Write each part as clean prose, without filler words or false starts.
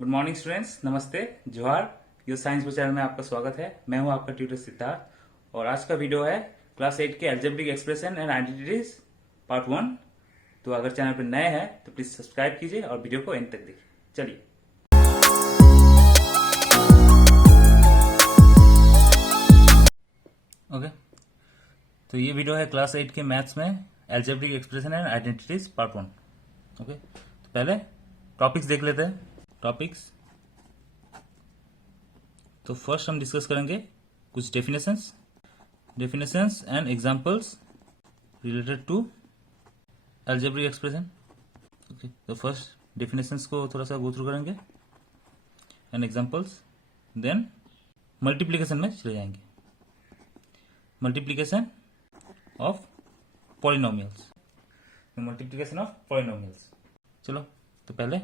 Good morning students, नमस्ते, जोहार। यो science बो चैनल में आपका स्वागत है। मैं हूं आपका ट्यूटर सिद्धार्थ और आज का वीडियो है क्लास 8 के algebraic expression and identities part 1। तो अगर चैनल पर नए हैं तो प्लीज सब्सक्राइब कीजिए और वीडियो को एंड तक देखिए। चलिए, ओके। तो ये वीडियो है क्लास 8 के मैथ्स में algebraic expression and identities part 1। Okay, तो पहले टॉपिक्स देख लेते हैं। टॉपिक्स तो फर्स्ट हम डिस्कस करेंगे कुछ definitions and examples related to algebraic expression. Okay, तो फर्स्ट डेफिनेशंस को थोड़ा सा गो थ्रू करेंगे एंड एग्जांपल्स, देन मल्टीप्लिकेशन में चले जाएंगे। मल्टीप्लिकेशन ऑफ पॉलिनोमियल्स, चलो तो पहले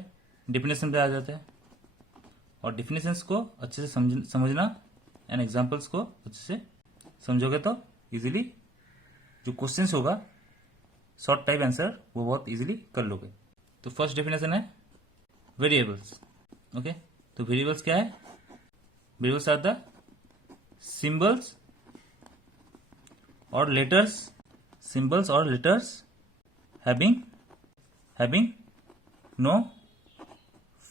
डेफिनेशन पे आ जाते हैं और डेफिनेशंस को अच्छे से समझना एंड एग्जांपल्स को अच्छे से समझोगे तो इजीली जो क्वेश्चंस होगा शॉर्ट टाइप आंसर वो बहुत इजीली कर लोगे। तो फर्स्ट डेफिनेशन है वेरिएबल्स। ओके, तो वेरिएबल्स क्या है? वेरिएबल्स आर द सिंबल्स और letters having no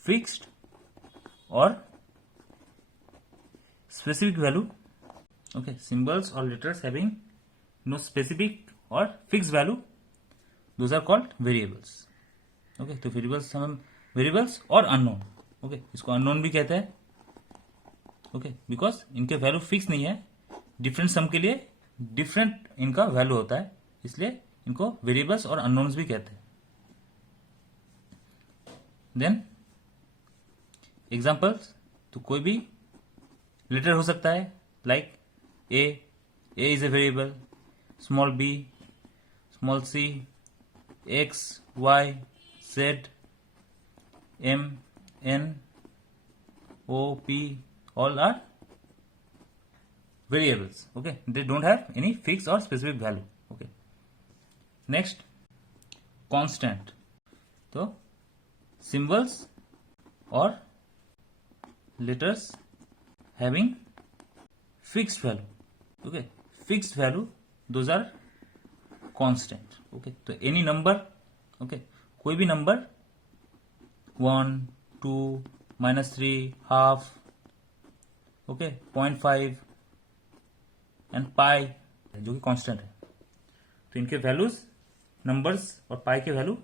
fixed or specific value. Okay, symbols or letters having no specific or fixed value, those are called variables. Okay, तो variables और unknown. Okay, इसको unknown भी कहते हैं। Okay, because इनके value fix नहीं है, डिफरेंट सम के लिए डिफरेंट इनका वैल्यू होता है, इसलिए इनको वेरिएबल्स और अननोन्स भी कहते हैं। देन एग्जांपल्स, तो कोई भी लेटर हो सकता है, like A is a variable, small B, small C, X, Y, Z, M, N, O, P, all are variables. Okay, they don't have any fixed or specific value. Okay, next constant, तो symbols or letters having fixed value. Okay, fixed value, those are constant. Okay, तो any number, okay, कोई भी number 1, 2, -3, half, okay, 0.5 and pi जो कि constant है, तो इनके values numbers और पाई के वैल्यू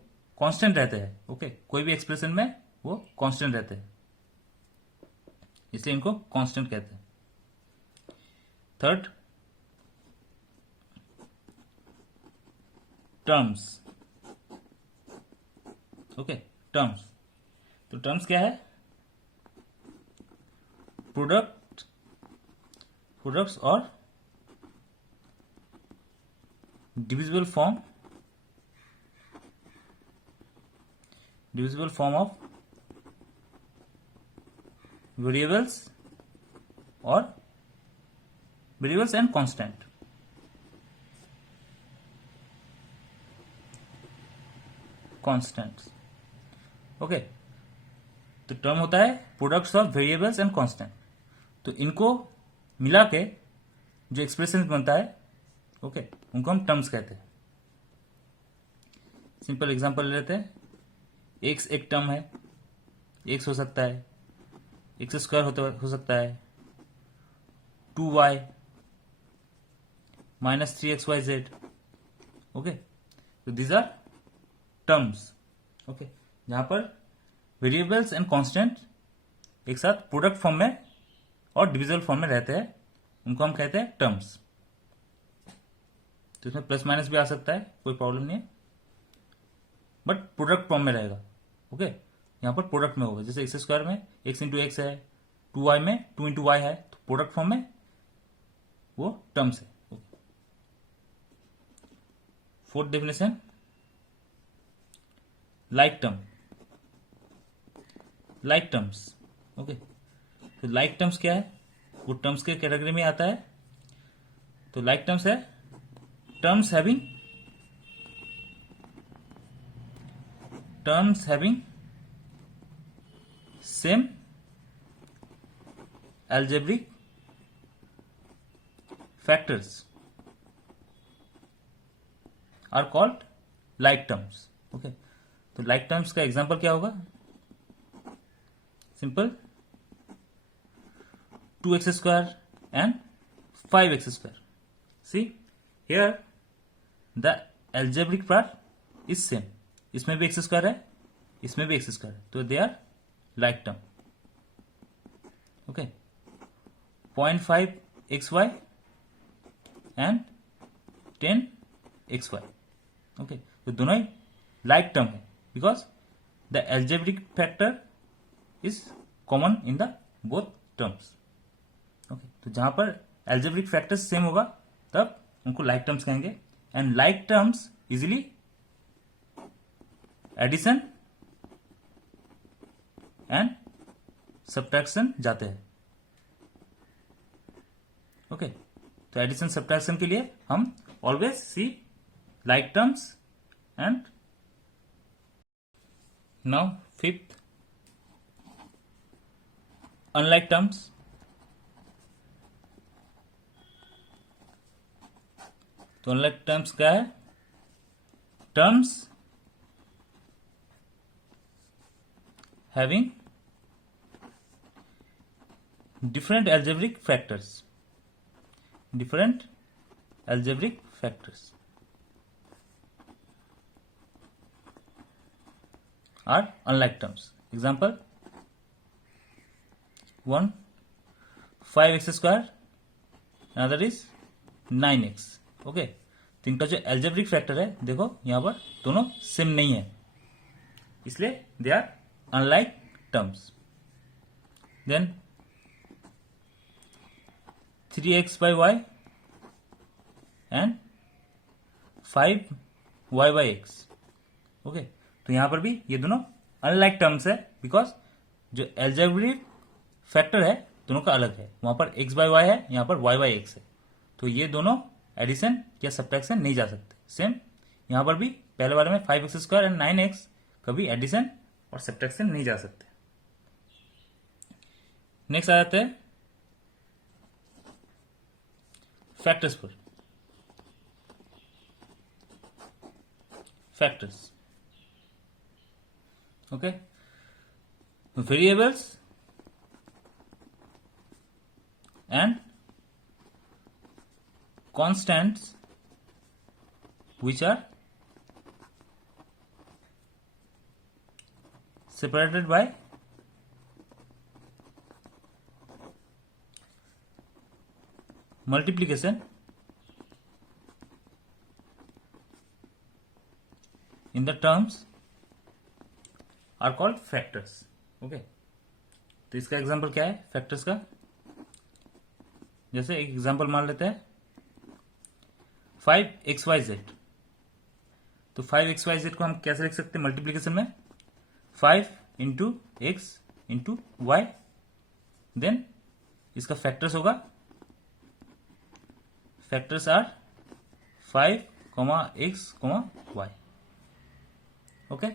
कांस्टेंट रहते हैं। ओके, कोई भी एक्सप्रेशन में वो कांस्टेंट रहते हैं, इसलिए इनको कांस्टेंट कहते हैं। Third, terms. ओके, टर्म्स, तो टर्म्स क्या है? प्रोडक्ट्स और divisible form of variables and constant. Okay, तो टर्म होता है products of variables and constant, तो इनको मिला के जो एक्सप्रेशन बनता है, ओके, उनको हम टर्म्स कहते हैं। सिंपल एग्जांपल लेते हैं। एक्स एक टर्म है, एक्स हो सकता है, एक्स स्क्वायर हो सकता है, 2y -3xyz। ओके, तो दीज आर टर्म्स। ओके, जहां पर वेरिएबल्स एंड कांस्टेंट एक साथ प्रोडक्ट फॉर्म में और डिविजिबल फॉर्म में रहते हैं, उनको हम कहते हैं टर्म्स। तो इसमें प्लस माइनस भी आ सकता है, कोई प्रॉब्लम नहीं है, बट प्रोडक्ट फॉर्म में रहेगा। ओके, यहां पर प्रोडक्ट में होगा, जैसे एक्स स्क्वायर में एक्स इंटू एक्स है, 2y में 2 इंटू वाई है, तो प्रोडक्ट फॉर्म में वो टर्म्स है। Fourth definition, like terms. Okay, तो लाइक टर्म्स क्या है? वो टर्म्स के कैटेगरी में आता है। तो लाइक टर्म्स है terms having same algebraic factors are called like terms. Okay, तो like terms का एग्जांपल क्या होगा? Simple 2x square and 5x square. See here the algebraic part is same. इसमें भी x square है, इसमें भी x square है, तो they are like term. Okay, 0.5 xy and 10 xy. Okay, तो दोनों ही like term है because the algebraic factor is common in the both terms. Okay, तो जहां पर algebraic factors सेम होगा तब उनको like terms कहेंगे. And like terms easily addition and subtraction जाते हैं. ओके, तो एडिशन सब्ट्रैक्शन के लिए हम always see like terms. And now fifth, unlike terms. तो unlike terms क्या है? Terms having different algebraic factors. Different algebraic factors are unlike terms. Example 1 5x square, another is 9x. Okay, तो इनका जो algebraic factor है देखो यहां पर दोनों सेम नहीं है, इसलिए they are unlike terms. Then 3x by y and 5y by x. Okay, तो यहां पर भी ये दोनों अनलाइक टर्म्स है बिकॉज जो एल्जेब्रिक फैक्टर है दोनों का अलग है. वहां पर x by y है, यहां पर y by x है, तो ये दोनों एडिशन या सब्ट्रैक्शन नहीं जा सकते. सेम यहां पर भी पहले वाले में 5x स्क्वायर एंड 9x कभी एडिशन और सब्ट्रैक्शन नहीं जा सकते. नेक्स्ट आ जाते हैं फैक्टर्स पर. Factors, okay, variables and constants which are separated by multiplication in the terms are called factors. Okay, तो इसका एग्जांपल क्या है फैक्टर्स का? जैसे एक एग्जांपल मान लेते हैं 5xyz. तो 5xyz को हम कैसे लिख सकते हैं मल्टीप्लीकेशन में? 5 into x into y. Then इसका फैक्टर्स होगा, factors are 5, x, y. Okay,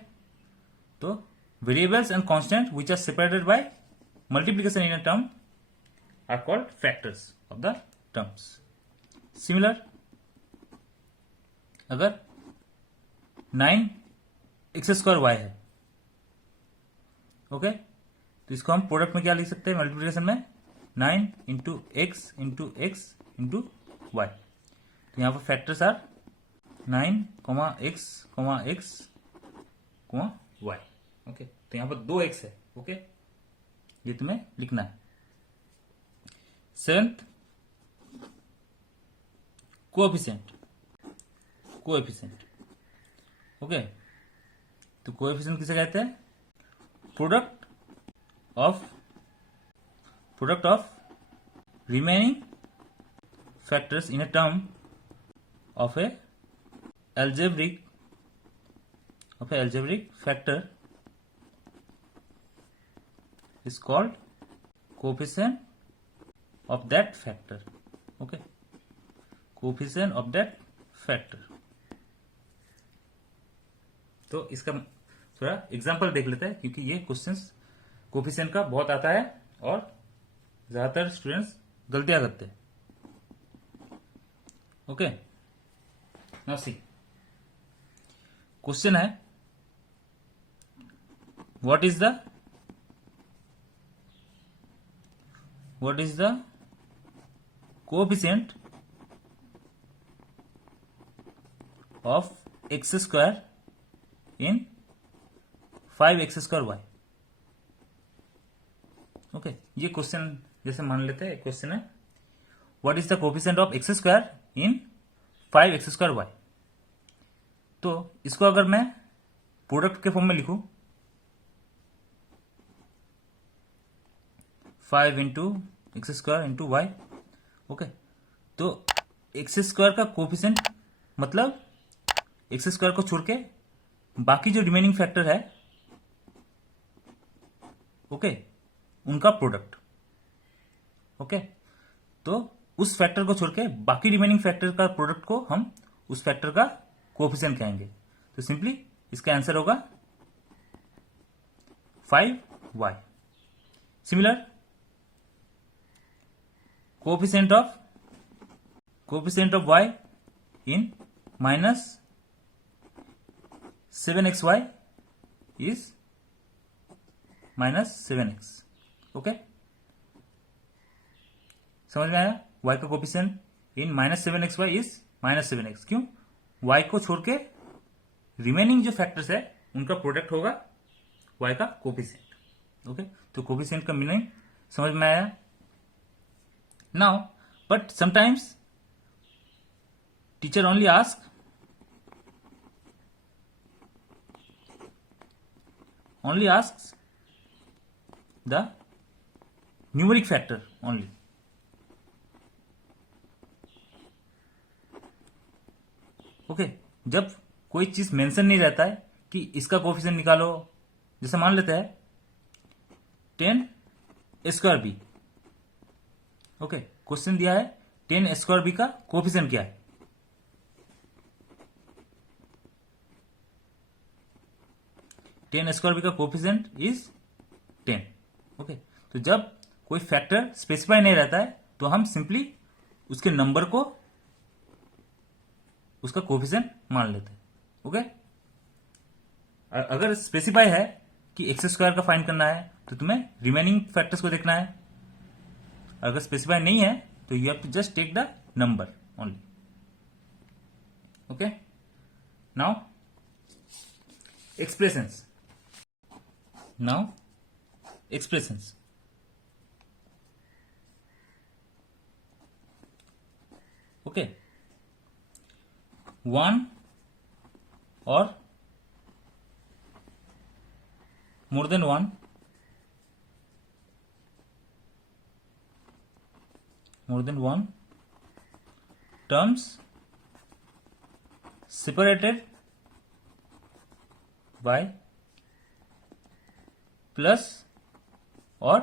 तो variables and constant which are separated by multiplication in a term are called factors of the terms. Similar, अगर 9x स्क्वायर y है, okay, तो इसको हम product में क्या लिख सकते हैं मल्टीप्लिकेशन में? 9 into x into x into Y. तो यहां पर factors are 9, x, x, y. Okay, तो यहां पर 2x है. ओके, ये तुम्हें लिखना है. Seventh, coefficient. कोएफिशिएंट, ओके, तो कोएफिशिएंट किसे कहते हैं? Product of remaining factors in a term of A algebraic factor is called coefficient of that factor. Okay, coefficient of that factor. तो इसका थोड़ा एग्जांपल देख लेते हैं क्योंकि ये क्वेश्चंस कोफिशिएंट का बहुत आता है और ज्यादातर स्टूडेंट्स गलतियां करते हैं। ओके, नाउ सी क्वेश्चन है what is the coefficient of x square in 5x square y। Okay, ये क्वेश्चन जैसे मान लेते हैं क्वेश्चन है what is the coefficient of x square in 5x square y। तो इसको अगर मैं प्रोडक्ट के फॉर्म में लिखूं 5 into X square into Y. Okay, तो एक्स स्क्वायर का कोफिशिएंट मतलब एक्स स्क्वायर को छोड़ के बाकी जो रिमेनिंग फैक्टर है ओके उनका प्रोडक्ट। ओके, तो उस फैक्टर को छोड़ के बाकी रिमेनिंग फैक्टर का प्रोडक्ट को हम उस फैक्टर का कोफिशिएंट कहेंगे। तो सिंपली इसका आंसर होगा 5y। Similar coefficient of y in minus 7xy is minus 7x। Okay, समझ में आया? y का coefficient in minus 7xy is minus 7x। क्यों? y को छोड़ के रिमेनिंग जो फैक्टर्स है उनका प्रोडक्ट होगा y का कोफिशिएंट। ओके, तो कोफिशिएंट का मीनिंग समझ में आया? Now but sometimes teacher only ask the numeric factor only। Okay, जब कोई चीज मेंशन नहीं रहता है कि इसका कोफिशिएंट निकालो, जैसे मान लेते हैं 10 स्क्वायर बी। ओके, क्वेश्चन दिया है 10 स्क्वायर बी का कोफिशिएंट क्या है। टेन स्क्वायर बी का कोफिशिएंट इज 10। ओके, तो जब कोई फैक्टर स्पेसिफाई नहीं रहता है तो हम सिंपली उसके नंबर को उसका कोफिशिएंट मान लेते हैं। ओके, अगर स्पेसिफाई है कि एक्स स्क्वायर का फाइंड करना है तो तुम्हें रिमेनिंग फैक्टर्स को देखना है। अगर स्पेसिफाई नहीं है तो you have to just take the number only. Okay, now expressions. Okay, one or more than one terms separated by plus or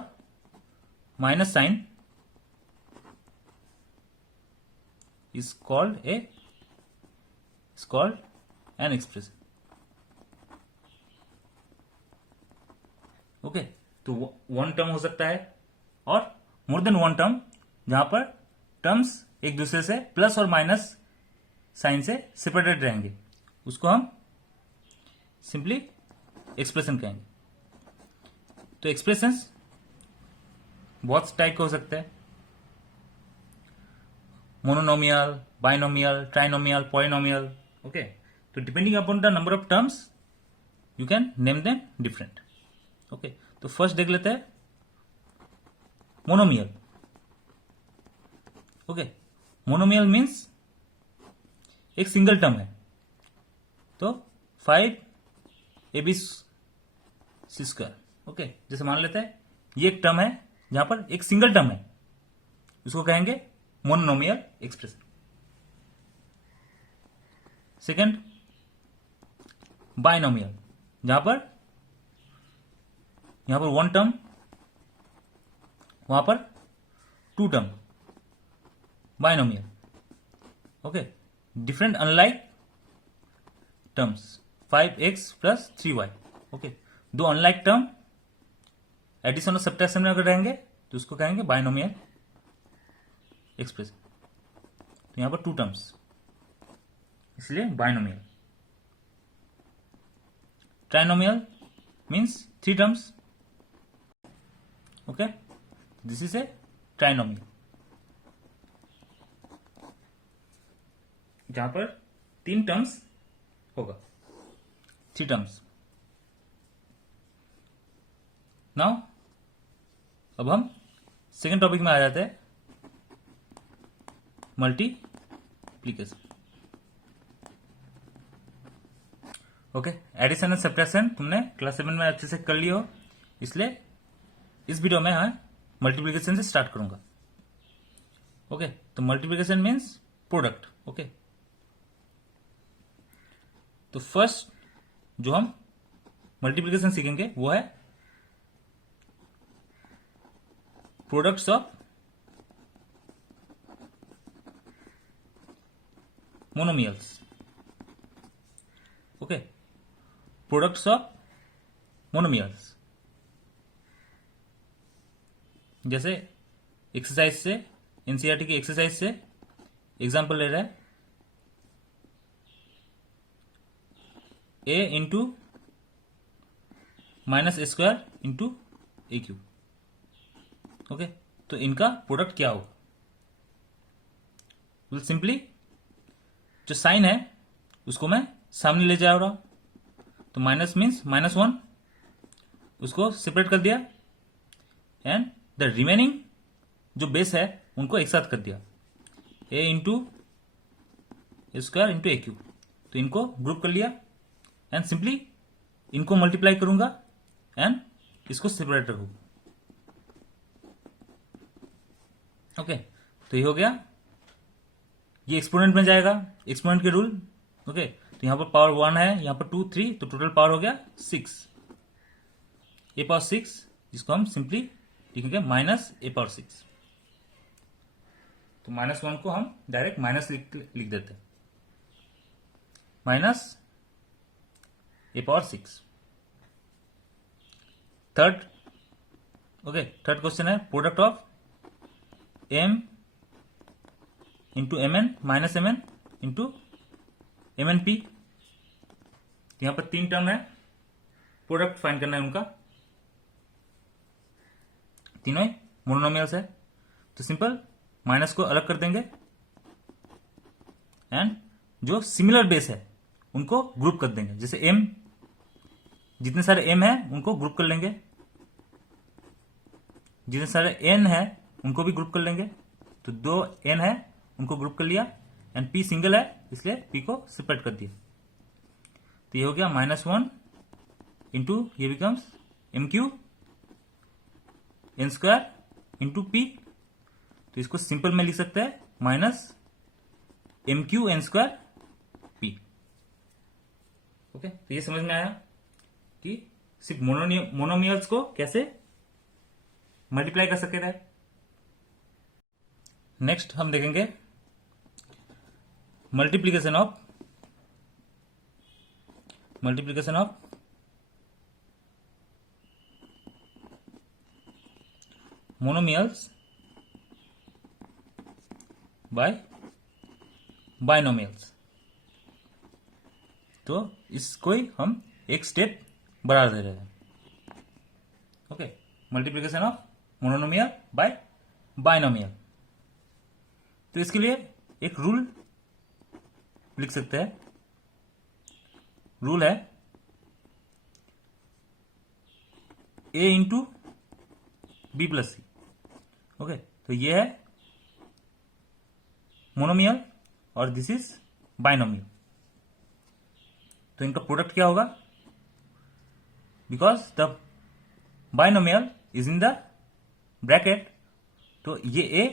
minus sign is called an expression। Okay, तो one term हो सकता है और more than one term, जहां पर terms एक दूसरे से प्लस और माइनस साइन से सेपरेटेड रहेंगे, उसको हम सिंपली एक्सप्रेशन कहेंगे। तो एक्सप्रेशंस बहुत टाइप के हो सकते हैं, mononomial, binomial, trinomial, polynomial. Okay, तो depending upon the number of terms you can name them different. Okay, तो फर्स्ट देख लेते हैं मोनोमियल। ओके, मोनोमियल मीन्स एक सिंगल टर्म है, तो 5ab स्क्वायर। ओके, जैसे मान लेते हैं ये एक टर्म है जहां पर एक सिंगल टर्म है, उसको कहेंगे मोनोनोमियल एक्सप्रेशन। सेकेंड बाइनोमियल, जहां पर वन टर्म, वहां पर two term, binomial. Okay, different unlike terms 5x plus 3y। Okay, दो अनलाइक टर्म एडिशन और सब्ट्रैक्शन में अगर रहेंगे तो उसको कहेंगे बाइनोमियल एक्सप्रेशन। तो यहां पर 2 टर्म्स, इसलिए binomial. Trinomial means 3 terms. Okay, this is a trinomial, जहां पर 3 टर्म्स होगा, 3 टर्म्स। नाउ अब हम सेकेंड टॉपिक में आ जाते हैं, multiplication. Okay, addition and subtraction तुमने क्लास 7 में अच्छे से कर लियो, इसलिए इस वीडियो में मल्टीप्लीकेशन से स्टार्ट करूंगा। ओके, तो मल्टीप्लीकेशन मीन्स प्रोडक्ट। ओके, तो फर्स्ट जो हम मल्टीप्लीकेशन सीखेंगे वो है products of monomials. Okay, products of monomials, जैसे एक्सरसाइज से, एनसीईआरटी की एक्सरसाइज से एग्जांपल ले रहा है, a into minus A square into A Q. Okay, तो इनका प्रोडक्ट क्या होगा? सिंपली जो साइन है उसको मैं सामने ले जा रहा हूं, तो माइनस मीन्स -1, उसको सेपरेट कर दिया, एंड द रिमेनिंग जो बेस है उनको एक साथ कर दिया, a into square into A Q. तो इनको ग्रुप कर लिया एंड सिंपली इनको मल्टीप्लाई करूंगा एंड इसको सेपरेट रखूंगा। ओके, तो ये हो गया, ये एक्सपोनेंट में जाएगा, एक्सपोनेंट के रूल। ओके, तो यहां पर पावर 1 है, यहां पर 2 3, तो टोटल पावर हो गया 6, a पावर 6, जिसको हम सिंपली लिखेंगे माइनस ए पावर 6। तो -1 को हम डायरेक्ट माइनस लिख देते हैं, minus A power 6। Third question है product of m into M N minus M N into M N P. यहां पर 3 टर्म है, प्रोडक्ट फाइंड करना है उनका, तीनों मोनोमियल्स है। तो सिंपल माइनस को अलग कर देंगे एंड जो सिमिलर बेस है उनको ग्रुप कर देंगे, जैसे m, जितने सारे m है उनको ग्रुप कर लेंगे, जितने सारे n है उनको भी ग्रुप कर लेंगे। तो 2 n है उनको ग्रुप कर लिया, एंड p सिंगल है इसलिए p को सेपरेट कर दिया। तो ये हो गया -1 इंटू ये becomes M Q N square into P. तो इसको सिंपल में लिख सकते हैं minus M Q N square P. Okay, तो ये समझ में आया कि सिर्फ मोनोमियल्स को कैसे मल्टीप्लाई कर सकते थे। नेक्स्ट हम देखेंगे multiplication of monomials by binomials. तो इसको ही हम एक स्टेप बढ़ा दे रहे हैं। Okay, multiplication of monomial by binomial. तो इसके लिए एक रूल लिख सकते हैं, रूल है a into B plus C. Okay, तो ये है मोनोमियल और दिस इज बाइनोमियल। तो इनका प्रोडक्ट क्या होगा? Because the binomial is in the bracket, तो ये a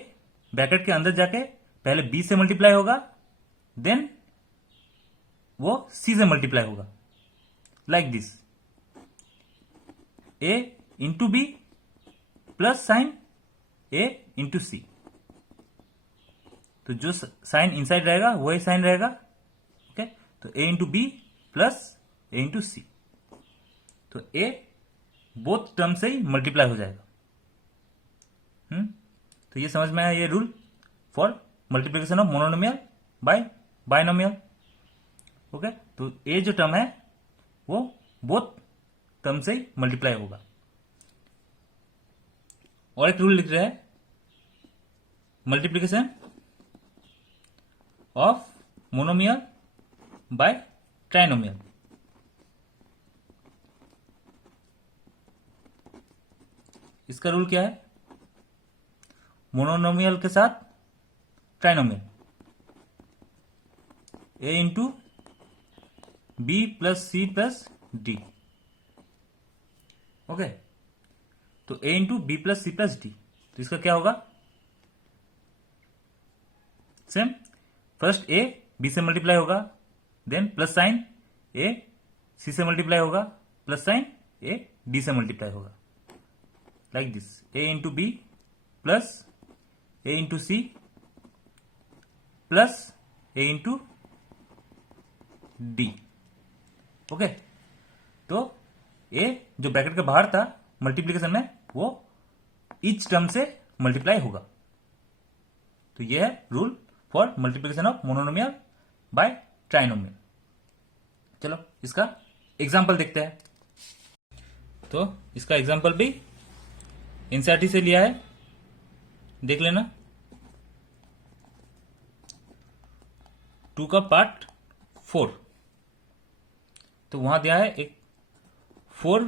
ब्रैकेट के अंदर जाके पहले b से मल्टीप्लाई होगा, देन वो c से मल्टीप्लाई होगा, like this, a into B plus sign a into c. तो जो साइन इनसाइड रहेगा वही साइन रहेगा। ओके, तो a into B plus a into c. तो a बोथ टर्म से ही मल्टीप्लाई हो जाएगा। तो ये समझ में आया ये rule for multiplication of monomial by binomial. Okay, तो ये जो टर्म है वो बोथ टर्म से ही मल्टीप्लाई होगा। और एक रूल लिख रहे हैं, multiplication of monomial by trinomial. इसका रूल क्या है? मोनोनोमियल के साथ trinomial, a into B plus c plus d. Okay, तो a into B plus c plus d, तो इसका क्या होगा? सेम, फर्स्ट ए बी से मल्टीप्लाई होगा, then plus sign a c से मल्टीप्लाई होगा, प्लस साइन ए डी से मल्टीप्लाई होगा, like this, a into B plus a into C plus a into D. Okay, तो ए जो ब्रैकेट के बाहर था मल्टीप्लिकेशन में, वो ईच टर्म से मल्टीप्लाई होगा। तो ये है rule for multiplication of monomial by trinomial. चलो इसका एग्जाम्पल देखते हैं। तो इसका एग्जाम्पल भी एनसीईआरटी से लिया है, देख लेना। 2 का पार्ट 4, तो वहां दिया है एक 4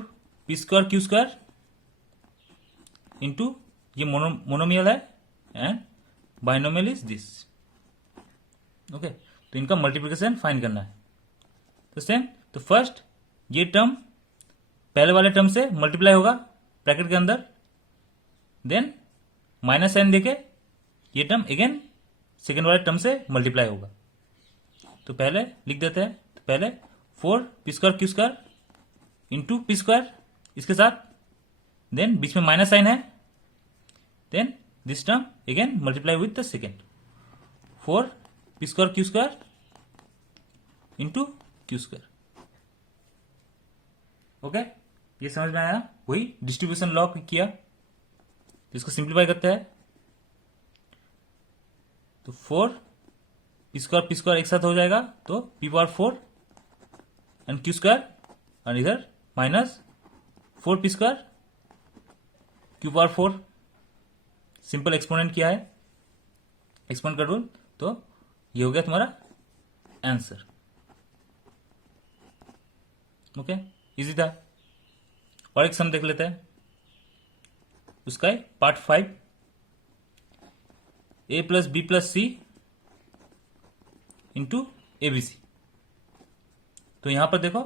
P square Q square into, ये मोनोमियल है and binomial is this. Okay, तो इनका मल्टीप्लिकेशन फाइंड करना है। तो सेम, तो फर्स्ट ये टर्म पहले वाले टर्म से मल्टीप्लाई होगा ब्रैकेट के अंदर, देन माइनस साइन देके ये टर्म अगेन सेकेंड वाले टर्म से मल्टीप्लाई होगा। तो पहले लिख देते हैं, तो पहले 4 P square Q square into P square इसके साथ, देन बीच में माइनस साइन है, then this term again multiply with the second 4 P square Q square into Q square. Okay, ये समझ में आया? वही डिस्ट्रीब्यूशन लॉ किया, इसको सिंप्लीफाई करते हैं। तो 4 पी स्क्वायर एक साथ हो जाएगा, तो P power 4 and Q square, और इधर minus 4 P square Q power 4। Simple exponent किया है, एक्सपोनेंट का रूल। तो ये हो गया तुम्हारा आंसर। ओके, इजी था। और एक सम देख लेते हैं, उसका है पार्ट 5, ए plus B plus c into ABC. तो यहां पर देखो,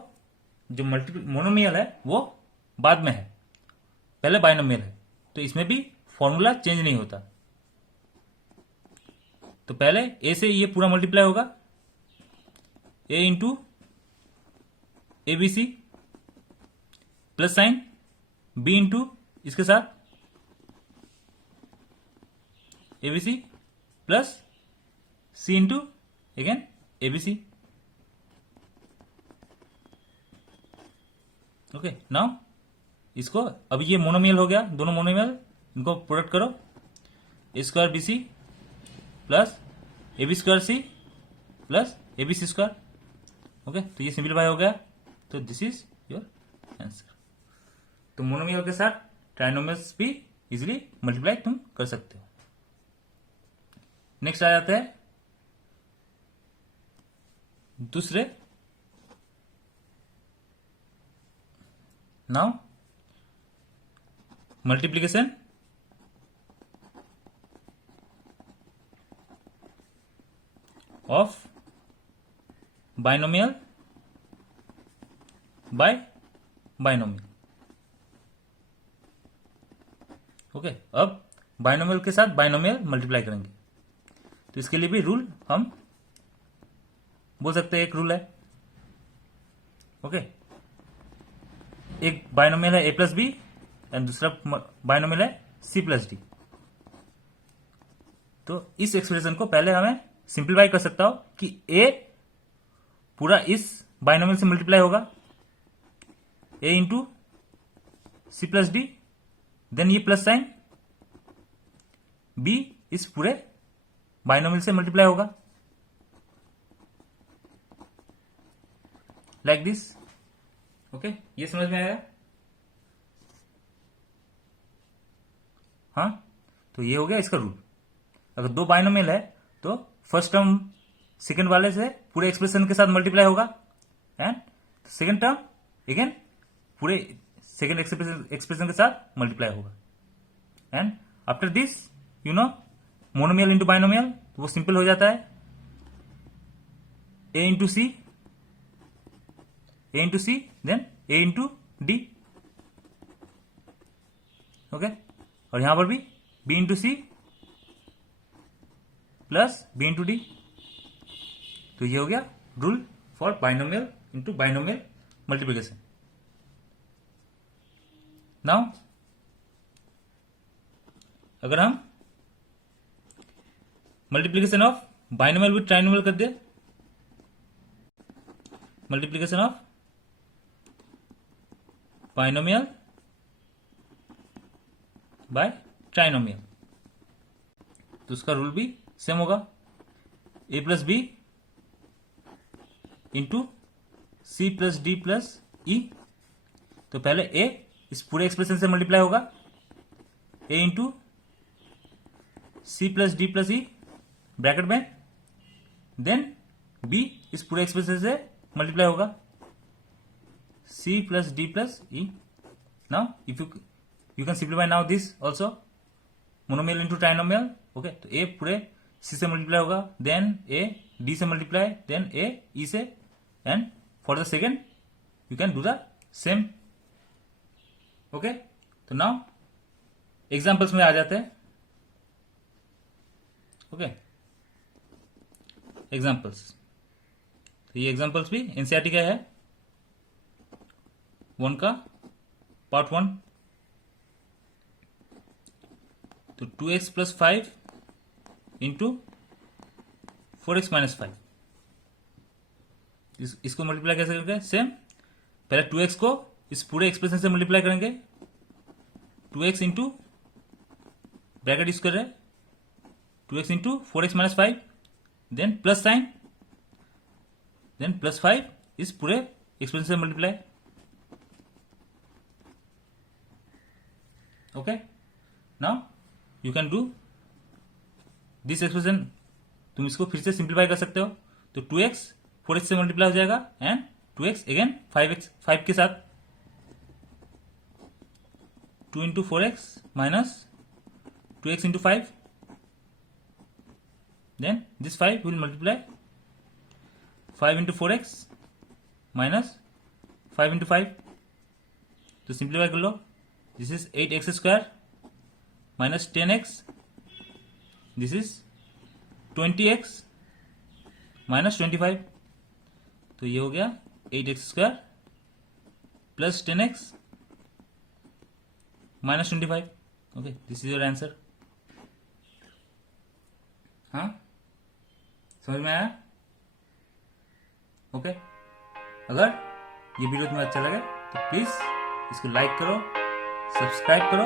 जो मोनोमियल है वो बाद में है, पहले बाइनोमियल है, तो इसमें भी फॉर्मूला चेंज नहीं होता। तो पहले ए से ये पूरा मल्टीप्लाई होगा, a into abc plus sign b into इसके साथ abc plus c into again abc. Okay, now इसको, अब ये मोनोमियल हो गया, दोनों मोनोमियल, इनको प्रोडक्ट करो, a square b c plus a b square c plus a b c square. Okay, तो ये सिंपलीफाई हो गया, तो दिस इज योर आंसर। तो मोनोमियल के साथ ट्राइनोमियल्स भी इजिली मल्टीप्लाई तुम कर सकते हो। नेक्स्ट आ जाते हैं दूसरे। Now multiplication of binomial by binomial. Okay, अब बाइनोमियल के साथ बाइनोमियल मल्टीप्लाई करेंगे, तो इसके लिए भी रूल हम बोल सकते हैं, एक रूल है। ओके, एक बाइनोमियल है ए प्लस बी एंड दूसरा बाइनोमियल है सी प्लस डी। तो इस एक्सप्रेशन को पहले हमें सिंप्लीफाई कर सकता हो कि ए पूरा इस बाइनोमियल से मल्टीप्लाई होगा, a into C plus d, then ये प्लस साइन, बी इस पूरे बाइनोमियल से मल्टीप्लाई होगा लाइक दिस। ओके, ये समझ में आया? हाँ, तो ये हो गया इसका रूल। अगर दो बाइनोमियल है तो फर्स्ट टर्म सेकेंड वाले से पूरे एक्सप्रेशन के साथ मल्टीप्लाई होगा, एंड सेकेंड टर्म अगेन पूरे सेकेंड एक्सप्रेशन के साथ मल्टीप्लाई होगा। And after this you know monomial into binomial, तो वो सिंपल हो जाता है A into C, then A into D. Okay, और यहां पर भी बी इंटू सी प्लस बी इंटू डी। तो ये हो गया rule for binomial into binomial multiplication. Now अगर हम multiplication of binomial with trinomial कर दे, multiplication of binomial by trinomial, तो उसका रूल भी सेम होगा, a plus B into C plus d plus e. तो पहले ए इस पूरे एक्सप्रेशन से मल्टीप्लाई होगा, a into C plus d plus e bracket में, देन बी इस पूरे एक्सप्रेशन से मल्टीप्लाई होगा, c plus d plus e. Now if you can simplify now this also, monomial into trinomial। Okay, तो a पूरे c से multiply होगा, then a d से मल्टीप्लाई, देन a e से, and for the second you can do the same. Okay, तो now examples में आ जाते हैं। ओके, एग्जाम्पल्स, तो ये एग्जाम्पल्स भी एनसीईआरटी का है, वन का पार्ट 1। तो 2x plus 5 into 4x minus 5, इसको मल्टीप्लाई कैसे करेंगे? सेम, पहले 2x को इस पूरे एक्सप्रेशन से मल्टीप्लाई करेंगे, 2x इंटू ब्रैकेट यूज कर रहे हैं, 2x into 4x minus 5, then plus sign, then plus 5 इस पूरे एक्सप्रेशन से multiply. Okay, now you can do this expression, तुम इसको फिर से सिंप्लीफाई कर सकते हो। तो 2x 4x से मल्टीप्लाई हो जाएगा, एंड 2x अगेन 5 के साथ, 2 into 4x minus 2x into 5, then this 5 will multiply 5 into 4x minus 5 into 5। तो सिंप्लीफाई कर लो, this is 8x square minus 10x, this is 20x minus 25। तो ये हो गया 8x square plus 10x minus 25। Okay, this is your answer. हाँ, समझ में आया? ओके, अगर ये वीडियो तुम्हें अच्छा लगे तो प्लीज इसको लाइक करो, सब्सक्राइब करो,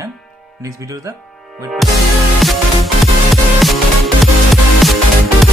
एंड नेक्स्ट वीडियो तक वेट करो।